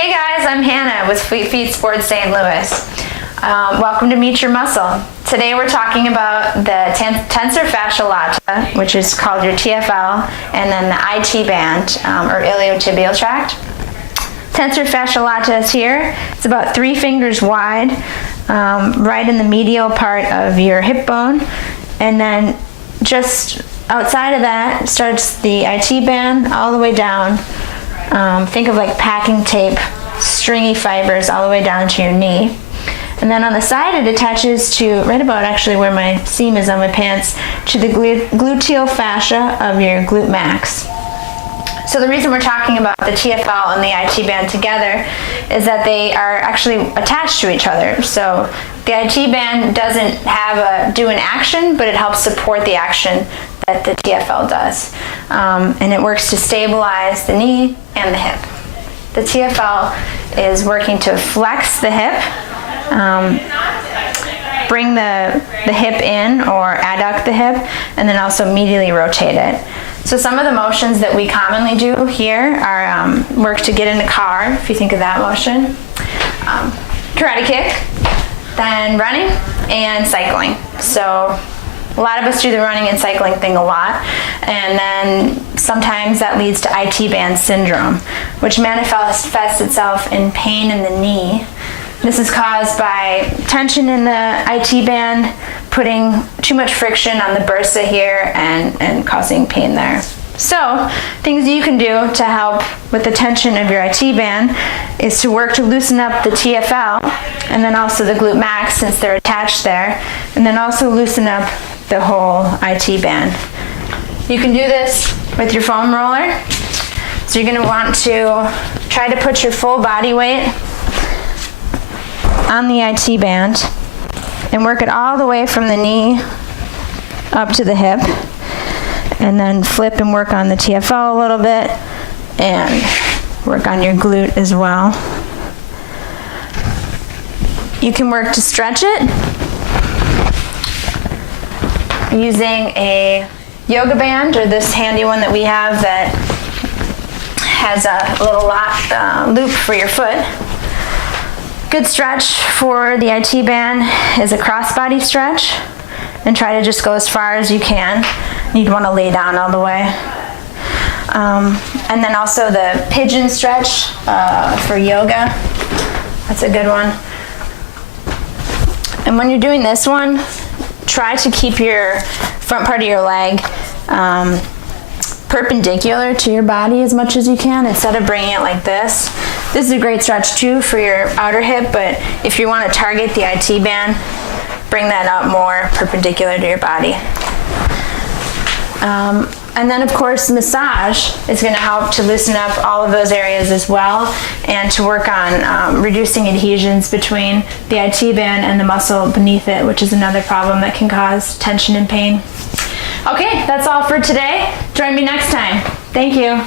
Hey guys, I'm Hannah with Fleet Feet Sports St. Louis. Welcome to Meet Your Muscle. Today we're talking about the tensor fasciae lata, which is called your TFL, and then the IT band, or iliotibial tract. Tensor fasciae lata is here. It's about 3 fingers wide, right in the medial part of your hip bone, and then just outside of that starts the IT band all the way down. Think of like packing tape, stringy fibers all the way down to your knee. And then on the side it attaches to, right about actually where my seam is on my pants, to the gluteal fascia of your glute max. So the reason we're talking about the TFL and the IT band together is that they are actually attached to each other. So the IT band doesn't do an action, but it helps support the action that the TFL does. And it works to stabilize the knee and the hip. The TFL is working to flex the hip, bring the hip in or adduct the hip, and then also medially rotate it. So some of the motions that we commonly do here are work to get in the car, if you think of that motion, karate kick, then running and cycling. So a lot of us do the running and cycling thing a lot, and then sometimes that leads to IT band syndrome, which manifests itself in pain in the knee. This is caused by tension in the IT band, putting too much friction on the bursa here and causing pain there. So, things you can do to help with the tension of your IT band is to work to loosen up the TFL and then also the glute max since they're attached there, and then also loosen up the whole IT band. You can do this with your foam roller. So you're going to want to try to put your full body weight on the IT band and work it all the way from the knee up to the hip, and then flip and work on the TFL a little bit and work on your glute as well. You can work to stretch it using a yoga band or this handy one that we have that has a little loop for your foot. Good stretch for the IT band is a crossbody stretch, and try to just go as far as you can. You'd want to lay down all the way. And then also the pigeon stretch for yoga. That's a good one. And when you're doing this one, try to keep your front part of your leg perpendicular to your body as much as you can instead of bringing it like this. This is a great stretch too for your outer hip, but if you want to target the IT band, bring that up more perpendicular to your body. And then of course massage is going to help to loosen up all of those areas as well, and to work on reducing adhesions between the IT band and the muscle beneath it, which is another problem that can cause tension and pain. Okay, that's all for today. Join me next time. Thank you.